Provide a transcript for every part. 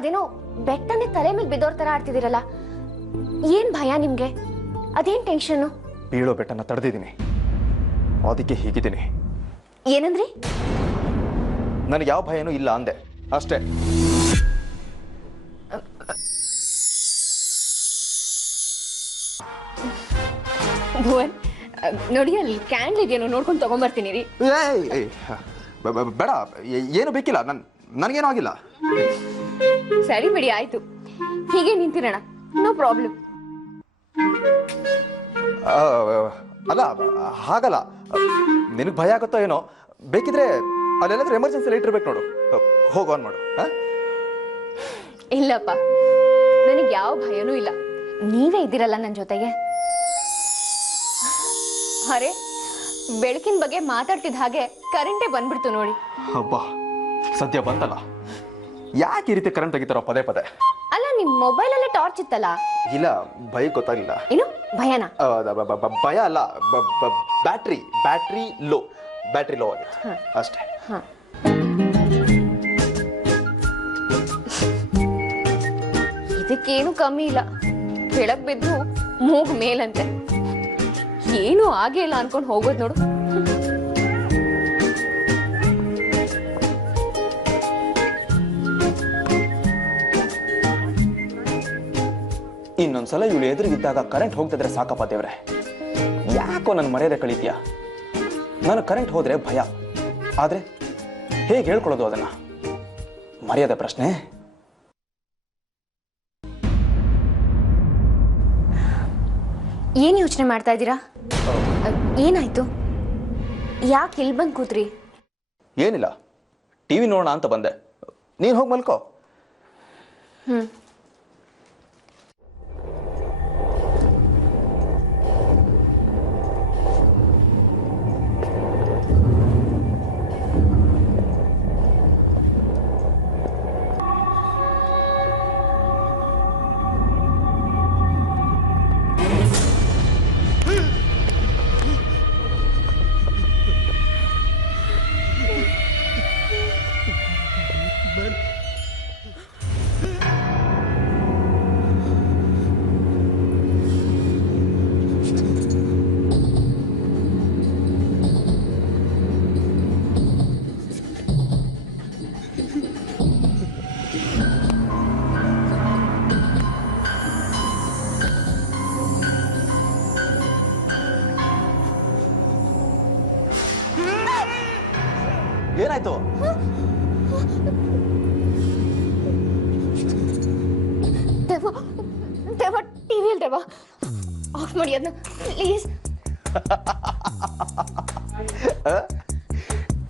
ಅದೇನೋ ಬೆಟ್ಟನೆ ತಲೆ ಮೇಲೆ ಬಿದ್ದೋರ್ ತರ ಆಡ್ತಿದ್ದೀರಲ್ಲ, ಏನ್ ಭಯ ನಿಮ್ಗೆ? ಅದೇನ್ ಟೆನ್ಷನ್? ಬೀಳೋ ಬೆಟ್ಟನ ತಡೆದಿದ್ದೀನಿ, ಅದಕ್ಕೆ ಹೀಗಿದ್ದೀನಿ. ಏನಂದ್ರಿ? ನನಗೆ ಯಾವ ಭಯನೂ ಇಲ್ಲ ಅಂದೆ ಅಷ್ಟೇ. ಭುವನ್, ನೋಡಿ ಅಲ್ಲಿ ಕ್ಯಾಂಡಲ್ ಇದೆಯೇನೋ ನೋಡ್ಕೊಂಡು ತಗೊಂಬರ್ತೀನಿ ರೀ. ಬೇಡ, ಏನು ಬೇಕಿಲ್ಲ, ನನಗೇನೂ ಆಗಿಲ್ಲ. ಸರಿ ಬಿಡಿ, ಆಯ್ತು, ಹೀಗೆ ನಿಂತಿರೋಣ, ನೋ ಪ್ರಾಬ್ಲಮ್. ಅಲ್ಲ, ಹಾಗಲ್ಲ, ನಿನಗೆ ಭಯ ಆಗುತ್ತೋ ಏನೋ. ಬೇಕಿದ್ರೆ ಅಲ್ಲೆಲ್ಲಾದ್ರೂ ಎಮರ್ಜೆನ್ಸಿ ಲೈಟ್ ಇರ್ಬೇಕು ನೋಡು, ಹೋಗಿ ಆನ್ ಮಾಡು. ಇಲ್ಲಪ್ಪ, ನನಗೆ ಯಾವ ಭಯನೂ ಇಲ್ಲ, ನೀವೇ ಇದ್ದೀರಲ್ಲ ನನ್ನ ಜೊತೆಗೆ. ಅರೆ, ಬೆಳಕಿನ ಬಗ್ಗೆ ಮಾತಾಡ್ತಿದ್ದ ಹಾಗೆ ಕರೆಂಟೇ ಬಂದ್ಬಿಡ್ತು ನೋಡಿ. ಹಬ್ಬಾ, ಸದ್ಯ ಬಂತಲ್ಲ. ಯಾಕೆ ಈ ರೀತಿ ಕರೆಂಟ್ ತೆಗಿತಾರೋ ಪದೇ ಪದೇ? ಅಲ್ಲ, ನಿಮ್ ಮೊಬೈಲ್ ಅಲ್ಲೇ ಟಾರ್ಚ್ ಇತ್ತಲ್ಲ. ಇಲ್ಲ, ಭಯ ಗೊತ್ತಾಗಿಲ್ಲ. ಏನು ಭಯನಾ? ಭಯ ಅಲ್ಲ, ಬ್ಯಾಟ್ರಿ ಲೋ ಆಗಿತ್ತು ಅಷ್ಟೇ. ಇದಕ್ಕೇನು ಕಮ್ಮಿ ಇಲ್ಲ, ಕೆಳಗ್ ಬಿದ್ದು ಮೂಗ್ ಮೇಲಂತೆ. ಏನು ಆಗೇ ಇಲ್ಲ ಅನ್ಕೊಂಡು ಹೋಗೋದು ನೋಡು. ಇನ್ನೊಂದ್ಸಲ ಇವಳು ಎದುರಿಗಿದ್ದಾಗ ಕರೆಂಟ್ ಹೋಗ್ತಿದ್ರೆ ಸಾಕಪ್ಪ ದೇವ್ರೆ. ಯಾಕೋ ನನ್ನ ಮರ್ಯಾದೆ ಕಳೀತೀಯ? ನಾನು ಕರೆಂಟ್ ಹೋದ್ರೆ ಭಯ, ಆದ್ರೆ ಹೇಗೆ ಹೇಳ್ಕೊಳ್ಳೋದು ಅದನ್ನ? ಮರ್ಯಾದೆ ಪ್ರಶ್ನೆ. ಏನ್ ಯೋಚನೆ ಮಾಡ್ತಾ ಇದ್ದೀರಾ? ಏನಾಯ್ತು? ಯಾಕೆ ಇಲ್ಲಿ ಬಂದು ಕೂತ್ರಿ? ಏನಿಲ್ಲ, ಟಿವಿ ನೋಡೋಣ ಅಂತ ಬಂದೆ. ನೀನ್ ಹೋಗಿ ಮಲ್ಕೋ. ಏನಾಯ್ತು? ದೇವ, ಟಿವಿಯಲ್ಲಿ ದೇವ, ಆಫ್ ಮಾಡಿ ಅದನ್ನ ಪ್ಲೀಸ್.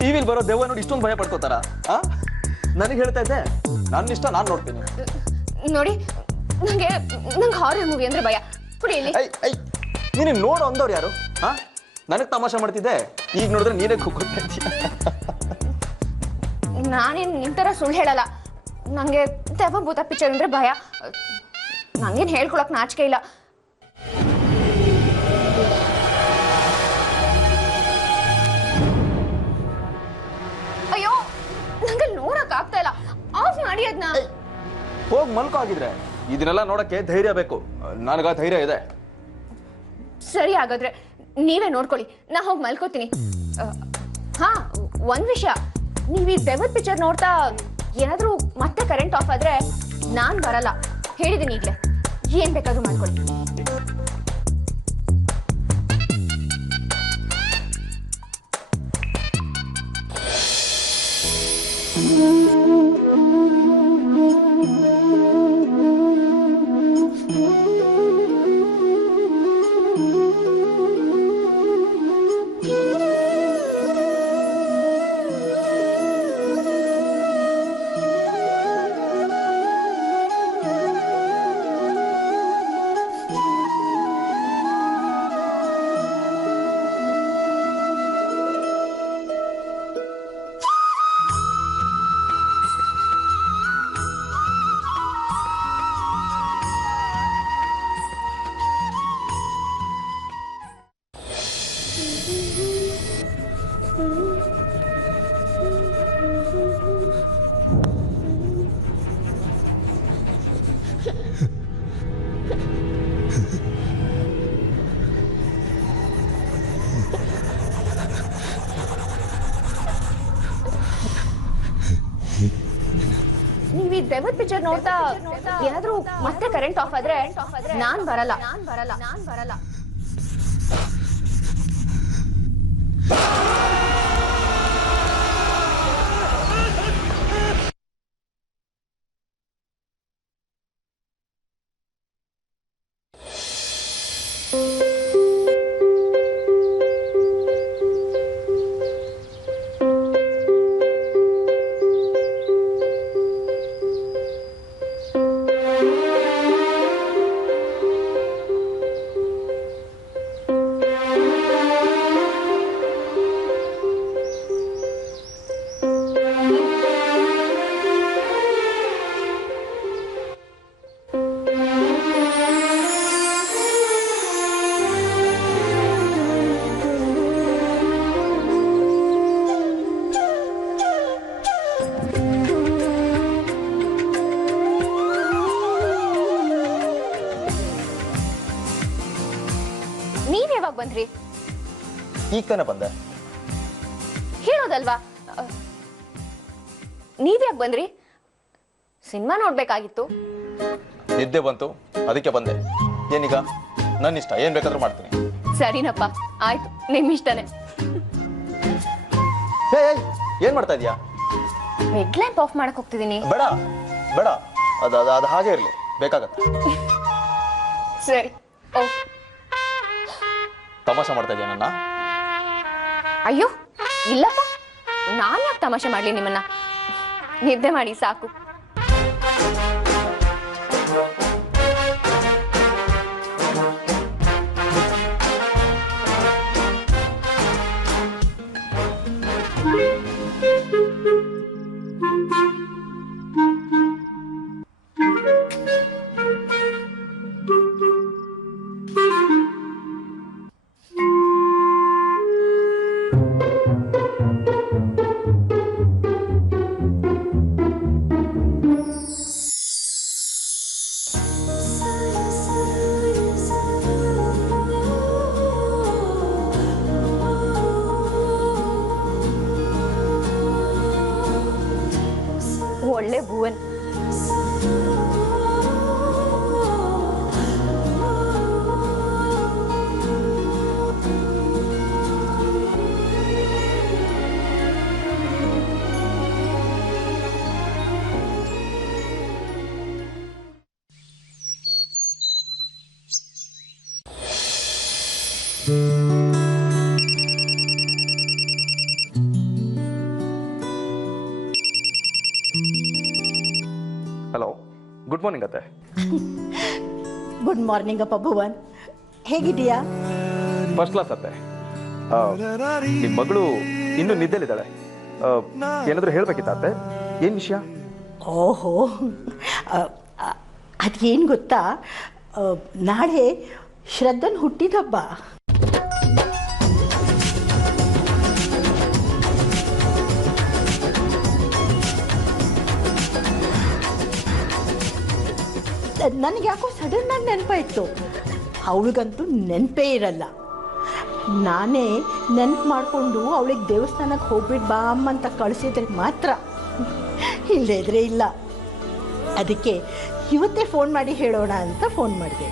ಟಿವಿಲಿ ಬರೋ ದೆವ್ವ ನೋಡಿ ಇಷ್ಟೊಂದು ಭಯ ಪಡ್ಕೋತಾರ? ನನಗೆ ಹೇಳ್ತಾ ಇದ್ದೆ, ನನ್ನ ಇಷ್ಟ, ನಾನು ನೋಡ್ತೀನಿ. ನೋಡಿ, ನಂಗೆ ಹಾರರ್ ಮೂವಿ ಅಂದ್ರೆ ಭಯ. ಕುಡಿ ಇಲ್ಲಿ. ನೀನು ನೋಡು ಅಂದವ್ರು ಯಾರು? ನನಗೆ ತಮಾಷೆ ಮಾಡ್ತಿದ್ದೆ, ಈಗ ನೋಡಿದ್ರೆ ನೀನೇ ಕೂಗ್ತಾ ಇದೀಯ. ನಾನೇನು ನಿಮ್ ತರ ಸುಳ್ಳು ಹೇಳಲ್ಲ. ನಂಗೆ ದೆವ್ವ ಭೂತ ಪಿಕ್ಚರ್ ಅಂದ್ರೆ ಭಯ. ನಂಗೇನು ಹೇಳ್ಕೊಳಕ್ ನಾಚಿಕೆ ಇಲ್ಲ. ಅಯ್ಯೋ, ನಂಗೆ ನೋಡಕ್ ಆಗ್ತಾ ಇಲ್ಲ, ಆಫ್ ಮಾಡಿ ಅದನ್ನ. ಹೋಗಿ ಮಲ್ಕೋ. ಆಗಿದ್ರೆ ಇದನ್ನೆಲ್ಲ ನೋಡಕ್ಕೆ ಧೈರ್ಯ ಬೇಕು, ನನಗ ಧೈರ್ಯ ಇದೆ. ಸರಿ, ಹಾಗಾದ್ರೆ ನೀವೇ ನೋಡ್ಕೊಳ್ಳಿ, ನಾ ಹೋಗಿ ಮಲ್ಕೋತೀನಿ. ಹಾ, ಒಂದ್ ವಿಷಯ, ನೀವ್ ಈ ದೆವ್ವದ ಪಿಕ್ಚರ್ ನೋಡ್ತಾ ಏನಾದ್ರೂ ಮತ್ತೆ ಕರೆಂಟ್ ಆಫ್ ಆದ್ರೆ ನಾನ್ ಬರಲ್ಲ, ಹೇಳಿದೀನಿ ಈಗ್ಲೇ. ಏನ್ ಬೇಕಾದ್ರೂ ಮಾಡ್ಕೊಳ್ಳಿ. ದೆವ್ವದ ಪಿಕ್ಚರ್ ನೋಡ್ತಾ ಏನಾದ್ರೂ ಮತ್ತೆ ಕರೆಂಟ್ ಆಫ್ ಆದ್ರೆ ನಾನ್ ಬರಲ್ಲ. ನೀವ್ ಯಾವಾಗ ಬಂದ್ರಿ? ಈಗ ತಾನೇ ಬಂದೆ. ಹೇಳೋದಲ್ವಾ? ನೀವ್ ಯಾಕೆ ಬಂದ್ರಿ? ಸಿನಿಮಾ ನೋಡ್ಬೇಕಾಗಿತ್ತು. ನಿದ್ದೆ ಬಂತು, ಅದಕ್ಕೆ ಬಂದೆ. ಏನೀಗ? ನನ್ನ ಇಷ್ಟ, ಏನ್ ಬೇಕಾದ್ರೂ ಮಾಡ್ತೀನಿ. ಸರಿನಪ್ಪ, ಆಯ್ತು, ನಿಮ್ ಇಷ್ಟನೇ. ಏನ್ ಮಾಡ್ತಾ ಇದೀಯಾ? ರೆಡ್ ಲ್ಯಾಂಪ್ ಆಫ್ ಮಾಡಕ್ ಹೋಗ್ತಿದೀನಿ. ಬೇಡ ಬೇಡ, ಅದು ಹಾಗೆ ಇರ್ಲಿ, ಬೇಕಾಗತ್ತೆ. ಸರಿ, ತಮಾಷೆ ಮಾಡ್ತಾ ಇದೀಯ ನನ್ನ? ಅಯ್ಯೋ ಇಲ್ಲಪ್ಪ, ನಾನ್ ಯಾಕೆ ತಮಾಷೆ ಮಾಡ್ಲಿ ನಿಮ್ಮನ್ನ? ನಿದ್ದೆ ಮಾಡಿ ಸಾಕು. ಒಳ್ಳೆ ಭುವನ್. ಹಲೋ, ಗುಡ್ ಮಾರ್ನಿಂಗ್ ಅತ್ತೆ. ಗುಡ್ ಮಾರ್ನಿಂಗ್ ಅಪ್ಪ ಭುವನ್, ಹೇಗಿದೀಯಾ? ಫಸ್ಟ್ ಕ್ಲಾಸ್ ಅತ್ತೆ. ನಿಮ್ಮ ಮಗಳು ಇನ್ನೂ ನಿದ್ದೆಲಿದ್ದಾಳೆ. ಏನಾದರೂ ಹೇಳ್ಬೇಕಿತ್ತ ಅತ್ತೆ? ಏನು ವಿಷಯ? ಓಹೋ, ಅದೇನು ಗೊತ್ತಾ, ನಾಳೆ ಶ್ರದ್ಧನ್ ಹುಟ್ಟಿದಬ್ಬ. ನನಗೆ ಯಾಕೋ ಸಡನ್ ಆಗಿ ನೆನಪಾಯಿತು. ಅವಳಿಗಂತೂ ನೆನಪೇ ಇರಲ್ಲ. ನಾನೇ ನೆನಪು ಮಾಡಿಕೊಂಡು ಅವಳಿಗೆ ದೇವಸ್ಥಾನಕ್ಕೆ ಹೋಗ್ಬಿಟ್ಟು ಬಾ ಅಮ್ಮ ಅಂತ ಕಳಿಸಿದ್ರೆ ಮಾತ್ರ, ಇಲ್ಲದ್ರೆ ಇಲ್ಲ. ಅದಕ್ಕೆ ಇವತ್ತೇ ಫೋನ್ ಮಾಡಿ ಹೇಳೋಣ ಅಂತ ಫೋನ್ ಮಾಡಿದೆ.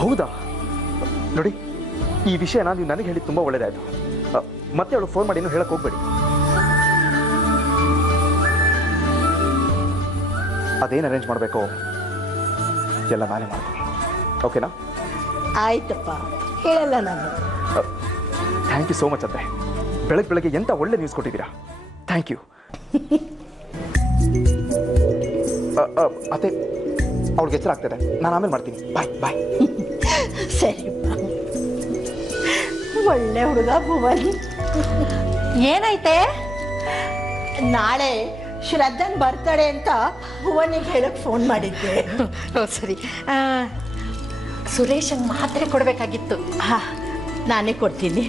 ಹೌದಾ? ನೋಡಿ, ಈ ವಿಷಯನ ನೀವು ನನಗೆ ಹೇಳಿ ತುಂಬ ಒಳ್ಳೇದಾಯಿತು. ಮತ್ತೆ ಅವಳು ಫೋನ್ ಮಾಡಿ ಇನ್ನೂ ಹೇಳಕ್ಕೆ ಹೋಗ್ಬೇಡಿ. ಅದೇನು ಅರೇಂಜ್ ಮಾಡಬೇಕು ಎಲ್ಲ ನಾನೇ ಮಾಡ್ತೀನಿ, ಓಕೆನಾ? ಆಯ್ತಪ್ಪ, ಹೇಳಲ್ಲ ನಾನು. ಥ್ಯಾಂಕ್ ಯು ಸೋ ಮಚ್ ಅತ್ತೆ. ಬೆಳಗ್ಗೆ ಎಂಥ ಒಳ್ಳೆ ನ್ಯೂಸ್ ಕೊಟ್ಟಿದ್ದೀರಾ. ಥ್ಯಾಂಕ್ ಯು ಅತ್ತೆ. ಅವ್ಳಿಗೆ ಎಚ್ಚರ ಆಗ್ತದೆ, ನಾನು ಆಮೇಲೆ ಮಾಡ್ತೀನಿ. ಬಾಯ್ ಬಾಯ್. ಸರಿಪ್ಪ, ಒಳ್ಳೆ ಹುಡುಗ ಭುವನ್. ಏನಾಯ್ತೆ? ನಾಳೆ ಶ್ರದ್ಧನ್ ಬರ್ತಾಳೆ ಅಂತ ಭುವನಿಗೆ ಹೇಳಕ್ಕೆ ಫೋನ್ ಮಾಡಿದ್ದೆ. ಸರಿ, ಸುರೇಶಂಗೆ ಮಾತ್ರೆ ಕೊಡಬೇಕಾಗಿತ್ತು. ಹಾಂ, ನಾನೇ ಕೊಡ್ತೀನಿ.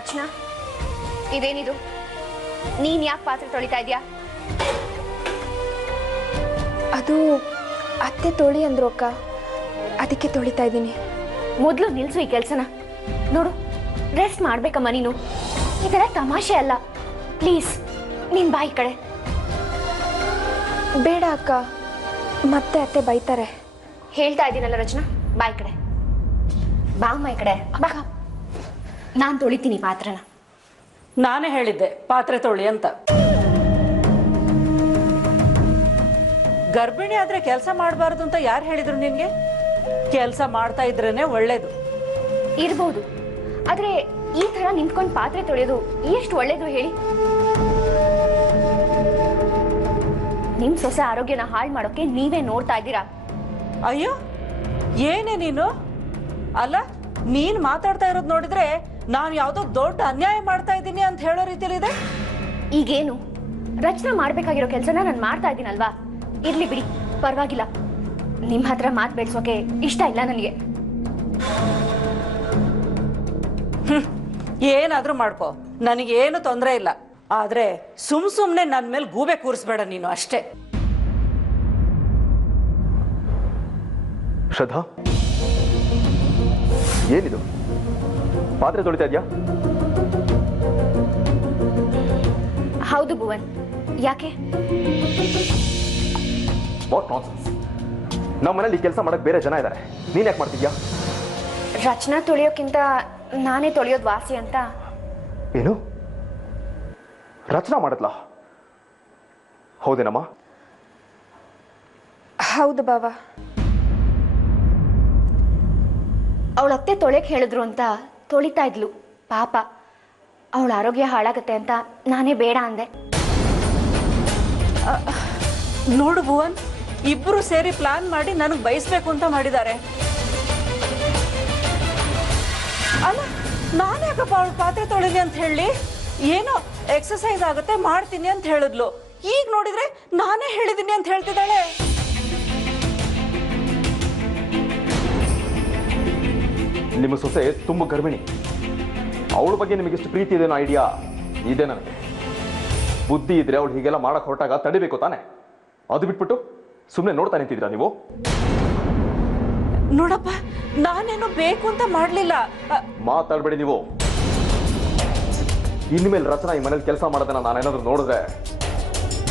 ರಚನಾ, ಇದೇನಿದು? ನೀನ್ ಯಾಕೆ ಪಾತ್ರೆ ತೊಳಿತಾ ಇದೀಯಾ? ಅದು ಅತ್ತೆ ತೊಳಿ ಅಂದ್ರು ಅಕ್ಕ, ಅದಕ್ಕೆ ತೊಳಿತಾ ಇದ್ದೀನಿ. ಮೊದಲು ನಿಲ್ಸು ಈ ಕೆಲಸನ. ನೋಡು, ರೆಸ್ಟ್ ಮಾಡ್ಬೇಕಮ್ಮ ನೀನು. ಇದೆಲ್ಲ ತಮಾಷೆ ಅಲ್ಲ. ಪ್ಲೀಸ್ ನೀನ್ ಬಾ ಈ ಕಡೆ. ಬೇಡ ಅಕ್ಕ, ಮತ್ತೆ ಅತ್ತೆ ಬೈತಾರೆ. ಹೇಳ್ತಾ ಇದ್ದೀನಲ್ಲ ರಚನಾ, ಬಾ ಈ ಕಡೆ. ಬಾ ಅಮ್ಮ ಈ ಕಡೆ ಬಾ. ನಾನು ತೊಳಿತೀನಿ ಪಾತ್ರೆನ. ನಾನೇ ಹೇಳಿದ್ದೆ ಪಾತ್ರೆ ತೊಳಿ ಅಂತ. ಗರ್ಭಿಣಿ ಆದ್ರೆ ಕೆಲಸ ಮಾಡಬಾರ್ದು ಅಂತ ಯಾರು ಹೇಳಿದ್ರು ನಿನ್ಗೆ? ಕೆಲಸ ಮಾಡ್ತಾ ಇದ್ರೇನೆ ಒಳ್ಳೇದು. ಇರ್ಬೋದು, ಆದ್ರೆ ಈ ತರ ನಿಂತ್ಕೊಂಡು ಪಾತ್ರೆ ತೊಳೆಯೋದು ಎಷ್ಟು ಒಳ್ಳೇದು ಹೇಳಿ? ನಿಮ್ ಸೊಸೆ ಆರೋಗ್ಯನ ಹಾಳು ಮಾಡೋಕೆ ನೀವೇ ನೋಡ್ತಾ ಇದ್ದೀರಾ. ಅಯ್ಯೋ, ಏನೇ ನೀನು? ಅಲ್ಲ, ನೀನ್ ಮಾತಾಡ್ತಾ ಇರೋದು ನೋಡಿದ್ರೆ ನಾನು ಯಾವ್ದೋ ದೊಡ್ಡ ಅನ್ಯಾಯ ಮಾಡ್ತಾ ಇದ್ದೀನಿ ಅಂತ ಹೇಳೋ ರೀತಿಲಿದೆ. ಈಗೇನು, ರಚನಾ ಮಾಡ್ಬೇಕಾಗಿರೋ ಕೆಲಸನ ನಾನು ಮಾಡ್ತಾ ಇದ್ದೀನಲ್ವಾ? ಇರ್ಲಿ ಬಿಡಿ, ಪರವಾಗಿಲ್ಲ. ನಿಮ್ಮ ಹತ್ರ ಮಾತು ಬೆಳೆಸೋಕೆ ಇಷ್ಟ ಇಲ್ಲ ನನಗೆ. ಏನಾದ್ರೂ ಮಾಡ್ಕೋ, ನನಗೇನು ತೊಂದರೆ ಇಲ್ಲ. ಆದ್ರೆ ಸುಮ್ನೆ ನನ್ನ ಮೇಲೆ ಗೂಬೆ ಕೂರಿಸ್ಬೇಡ ನೀನು ಅಷ್ಟೇ. ಶ್ರದ್ಧಾ, ಏನಿದು? ಪಾತ್ರೆ ತೊಳಿತಾ ಇದೆಯಾ? ಹೌದು ಭುವನ್, ಯಾಕೆ? What nonsense! ನಮ್ಮ ಮನೇಲಿ ಕೆಲಸ ಮಾಡಕ್ ಬೇರೆ ಜನ ಇದ್ದಾರೆ, ನೀನ್ ಯಾಕೆ ಮಾಡ್ತಿದ್ಯಾ? ರಚನಾ ತೊಳೆಯೋಕ್ಕಿಂತ ನಾನೇ ತೊಳೆಯೋದು ವಾಸಿ ಅಂತ. ಏನು? ರಚನಾ ಮಾಡತ್ಲಾ? ಹೌದೇನಮ್ಮ? ಹೌದು ಬಾಬಾ. ಅವಳ ಅತ್ತೆ ತೊಳೆಯಕ್ಕೆ ಹೇಳಿದ್ರು ಅಂತ ತೊಳಿತಾ ಇದ್ಲು. ಪಾಪ, ಅವಳ ಆರೋಗ್ಯ ಹಾಳಾಗತ್ತೆ ಅಂತ ನಾನೇ ಬೇಡ ಅಂದೆ. ನೋಡು ಭುವನ್, ಇಬ್ರು ಸೇರಿ ಪ್ಲಾನ್ ಮಾಡಿ ನನಗೆ ಬಯಸ್ಬೇಕು ಅಂತ ಮಾಡಿದ್ದಾರೆ. ಅಲ್ಲ, ನಾನ್ಯಾಕಪ್ಪ ಅವಳು ಪಾತ್ರೆ ತೊಳಿಲಿ ಅಂತ ಹೇಳಿ? ಏನೋ ಎಕ್ಸಸೈಸ್ ಆಗುತ್ತೆ ಮಾಡ್ತೀನಿ ಅಂತ ಹೇಳಿದ್ಲು. ಈಗ ನೋಡಿದ್ರೆ ನಾನೇ ಹೇಳಿದ್ದೀನಿ ಅಂತ ಹೇಳ್ತಿದ್ದಾಳೆ. ನಿಮ್ಮ ಸೊಸೆ ತುಂಬ ಗರ್ಭಿಣಿ. ಅವಳ ಬಗ್ಗೆ ನಿಮಗೆಷ್ಟು ಪ್ರೀತಿ ಇದೆನೋ ಐಡಿಯಾ ಇದೆ ನನಗೆ. ಬುದ್ಧಿ ಇದ್ರೆ ಅವಳು ಹೀಗೆಲ್ಲ ಮಾಡಕ್ ಹೊರಟಾಗ ತಡಿಬೇಕು ತಾನೆ. ಅದು ಬಿಟ್ಬಿಟ್ಟು ಸುಮ್ಮನೆ ನೋಡ್ತಾ ನಿಂತಿದ್ದೀರಾ ನೀವು? ನೋಡಪ್ಪ, ನಾನೇನು ಬೇಕು ಅಂತ ಮಾಡ್ಲಿಲ್ಲ. ಮಾತಾಡ್ಬೇಡಿ ನೀವು. ಇನ್ಮೇಲೆ ರಚನಾ ಈ ಮನೇಲಿ ಕೆಲಸ ಮಾಡೋದನ್ನ ನಾನೇನಾದ್ರೂ ನೋಡಿದ್ರೆ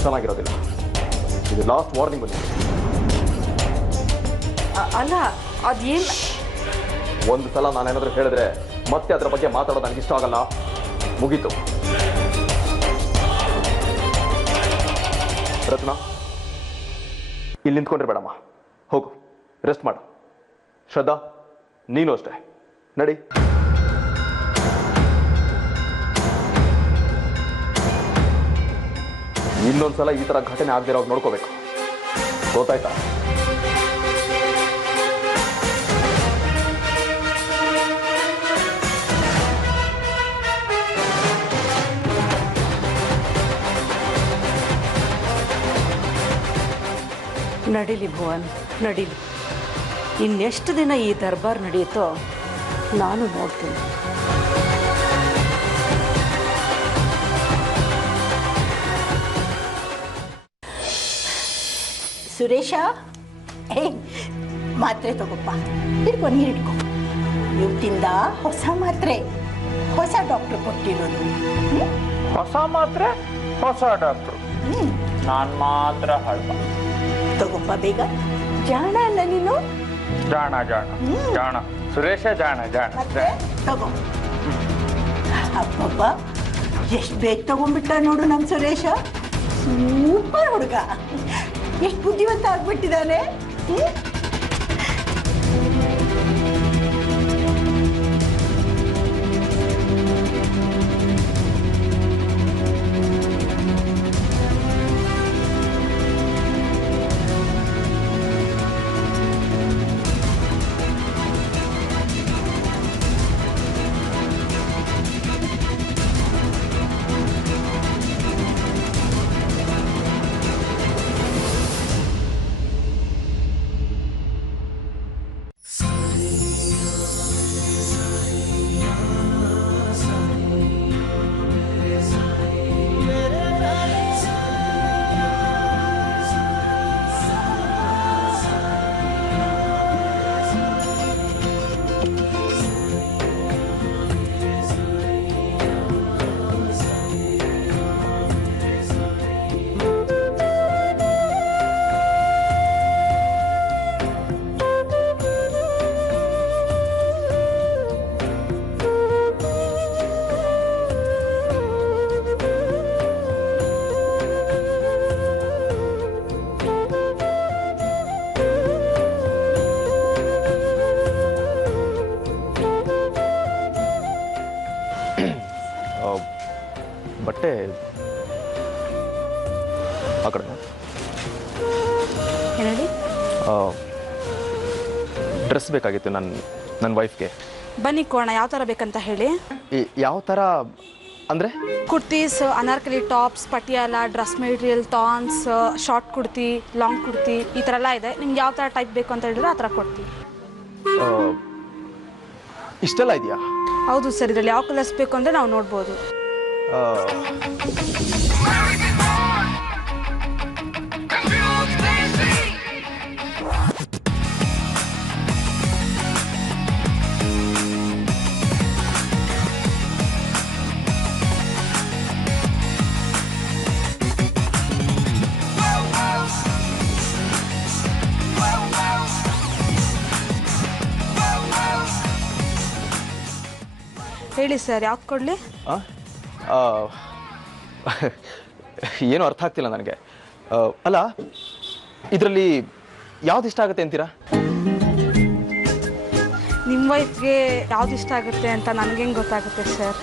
ಚೆನ್ನಾಗಿರೋದಿಲ್ಲ. ಇದು ಲಾಸ್ಟ್ ವಾರ್ನಿಂಗ್ ಬಂದಿದೆ. ಅಲ್ಲ, ಅದೇನ್ ಒಂದು ಸಲ ನಾನೇನಾದ್ರೂ ಹೇಳಿದ್ರೆ ಮತ್ತೆ ಅದರ ಬಗ್ಗೆ ಮಾತಾಡೋದು ನನಗೆ ಇಷ್ಟ ಆಗಲ್ಲ. ಮುಗೀತು. ರತ್ನ, ಇಲ್ಲಿ ನಿಂತ್ಕೊಂಡಿರ್ಬೇಡಮ್ಮ, ಹೋಗು, ರೆಸ್ಟ್ ಮಾಡು. ಶ್ರದ್ಧಾ, ನೀನು ಅಷ್ಟೇ, ನಡಿ. ಇನ್ನೊಂದ್ಸಲ ಈ ತರ ಘಟನೆ ಆಗದಿರೋ ನೋಡ್ಕೋಬೇಕು, ಗೊತ್ತಾಯ್ತಾ? ನಡೀಲಿ ಭುವನ್, ನಡೀಲಿ. ಇನ್ನೆಷ್ಟು ದಿನ ಈ ದರ್ಬಾರ್ ನಡೆಯುತ್ತೋ ನಾನು ನೋಡ್ತೀನಿ. ಸುರೇಶ, ಮಾತ್ರೆ ತಗೋಪ್ಪ, ಹಿಡ್ಕೊ, ನೀರು ಹಿಡ್ಕೊ. ಇವತ್ತಿಂದ ಹೊಸ ಮಾತ್ರೆ, ಹೊಸ ಡಾಕ್ಟರ್ ಕೊಟ್ಟಿರೋದು. ಹೊಸ ಮಾತ್ರೆ, ಹೊಸ ಡಾಕ್ಟ್ರು. ನಾನು ಮಾತ್ರ ಹಳ್ಬ. ತಗೋಪ್ಪ ಬೇಗ. ಜಾಣ ಅಲ್ಲ ನೀನು? ಜಾಣ ಜಾಣ ಜಾಣ ಸುರೇಶ, ಜಾಣ ಜಾಣ. ಮತ್ತೆ ತಗೋ. ಅಬ್ಬಬ್ಬ, ಎಷ್ಟು ಬೇಗ ತಗೊಂಡ್ಬಿಟ್ಟ ನೋಡು ನಮ್ಮ ಸುರೇಶ. ಸೂಪರ್ ಹುಡುಗ, ಎಷ್ಟು ಬುದ್ಧಿವಂತ ಆಗ್ಬಿಟ್ಟಿದ್ದಾನೆ. ಬಟ್ಟೆ ಆ ಕಡೆ ಹೇಳಿ. ಡ್ರೆಸ್ ಬೇಕಾಗಿತ್ತು ನನ್ನ ವೈಫ್ಗೆ. ಬನ್ನಿ ಕೋಣ, ಯಾವ ಥರ ಬೇಕಂತ ಹೇಳಿ. ಯಾವ ಥರ ಅಂದರೆ? Kurtis, Anarkali tops, Patiala, dress material, ಥಾನ್ಸ್, ಶಾರ್ಟ್ ಕುರ್ತಿ, ಲಾಂಗ್ ಕುರ್ತಿ, ಈ ಥರ ಎಲ್ಲ ಇದೆ. ನಿಮ್ಗೆ ಯಾವ ಥರ ಟೈಪ್ ಬೇಕು ಅಂತ ಹೇಳಿದ್ರೆ ಆ ಥರ ಕೊಡ್ತೀವಿ. ಇಷ್ಟೆಲ್ಲ ಇದೆಯಾ? ಹೌದು ಸರ್, ಇದರಲ್ಲಿ ಯಾವ ಕಲರ್ಸ್ ಬೇಕು ಅಂದರೆ ನಾವು ನೋಡ್ಬೋದು. ಹೇಳಿ ಸರ್, ಯಾವ್ದು ಕೊಡಲಿ? ಏನೂ ಅರ್ಥ ಆಗ್ತಿಲ್ಲ ನನಗೆ. ಅಲ್ಲ, ಇದರಲ್ಲಿ ಯಾವ್ದು ಇಷ್ಟ ಆಗುತ್ತೆ ಅಂತೀರಾ? ನಿಮ್ಮ ವೈಫ್ಗೆ ಯಾವ್ದು ಇಷ್ಟ ಆಗುತ್ತೆ ಅಂತ ನನಗೆ ಹೆಂಗೆ ಗೊತ್ತಾಗುತ್ತೆ ಸರ್?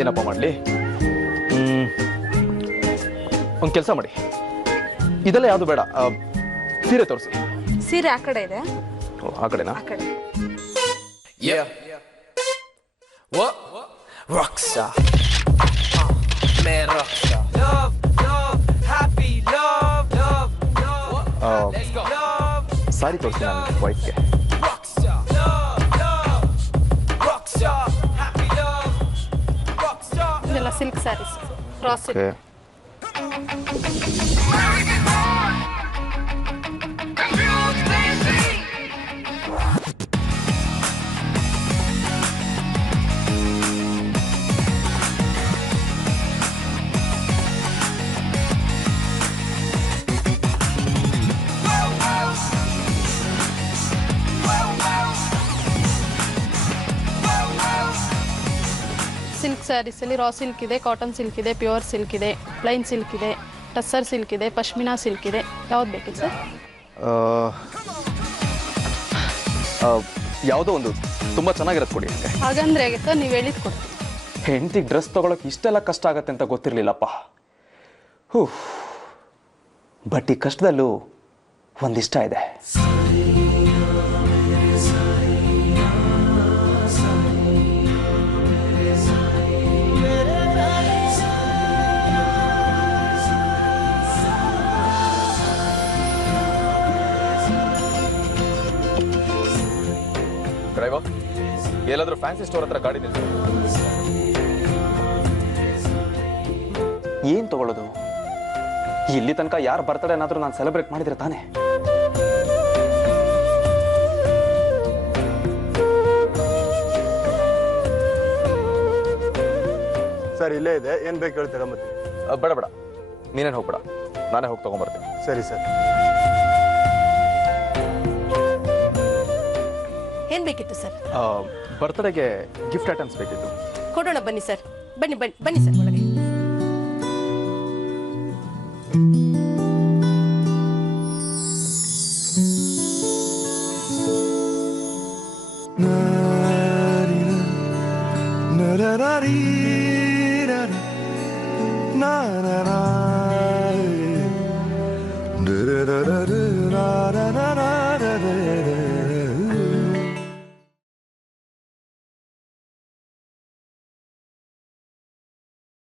ಏನಪ್ಪ ಮಾಡಲಿ? ಒಂದು ಕೆಲಸ ಮಾಡಿ, ಇದೆಲ್ಲ ಯಾವುದು ಬೇಡ, ಸೀರೆ ತೋರಿಸಿ. ಸೀರೆ ಆ ಕಡೆ ಇದೆ. ಆ ಕಡೆನಾ? ಆ ಕಡೆ. Yeah. What? Rockstar. Man, rockstar. Love, love, happy, love, love, love. Let's go. Love. Sari ತೋರಿಸಿ ನನ್ನ ವೈಫ್ಗೆ. Rockstar. Love, love. Rockstar. Happy, love. Rockstar. ಇದೆಲ್ಲ silk sarees, cross okay. Silk ಸ್ಯಾರೀಸಲ್ಲಿ ರಾ ಸಿಲ್ಕ್ ಇದೆ, ಕಾಟನ್ ಸಿಲ್ಕ್ ಇದೆ, ಪ್ಯೂರ್ ಸಿಲ್ಕ್ ಇದೆ, plain silk ಇದೆ, tussar silk ಇದೆ, ಪಶ್ಮಿನಾ ಸಿಲ್ಕ್ ಇದೆ. ಯಾವ್ದು ಬೇಕಿದೆ ಸರ್? ಯಾವುದೋ ಒಂದು ತುಂಬ ಚೆನ್ನಾಗಿರೋದು ಕೊಡಿ ನನಗೆ. ಹಾಗಂದ್ರೆ ಹೇಗೆ ಸರ್? ನೀವು ಹೇಳಿದ್ ಕೊಡ್ತೀವಿ. ಹೆಂಡತಿಗೆ ಡ್ರೆಸ್ ತೊಗೊಳಕ್ಕೆ ಇಷ್ಟೆಲ್ಲ ಕಷ್ಟ ಆಗತ್ತೆ ಅಂತ ಗೊತ್ತಿರಲಿಲ್ಲಪ್ಪ. ಬಟ್ ಈ ಕಷ್ಟದಲ್ಲೂ ಒಂದಿಷ್ಟ ಇದೆ. ಡ್ರೈವರ್, ಎಲ್ಲಾದ್ರೂ ಫ್ಯಾನ್ಸಿ ಸ್ಟೋರ್ ಹತ್ರ ಗಾಡಿ ನಿಲ್ಸಿ. ಏನ್ ತಗೊಳ್ಳೋದು? ಇಲ್ಲಿ ತನಕ ಯಾರು ಬರ್ತಡೇ ಏನಾದ್ರೂ ನಾನು ಸೆಲೆಬ್ರೇಟ್ ಮಾಡಿದ್ರೆ ತಾನೆ. ಸರ್ ಇಲ್ಲೇ ಇದೆ, ಏನು ಬೇಕು ಹೇಳಿ ತಗೊಂಬರ್ತೀನಿ. ಬೇಡ ಬೇಡ, ನೀನೇನು ಹೋಗ್ಬೇಡ, ನಾನೇ ಹೋಗಿ ತಗೊಂಬರ್ತೀನಿ. ಸರಿ ಸರ್. ಏನ್ ಬೇಕಿತ್ತು ಸರ್? ಬರ್ತ್ಡೇಗೆ ಗಿಫ್ಟ್ ಐಟಮ್ಸ್ ಬೇಕಿತ್ತು. ಕೊಡೋಣ ಬನ್ನಿ ಸರ್. ಬನ್ನಿ ಬನ್ನಿ ಬನ್ನಿ ಸರ್ ಒಳಗೆ. Na na na na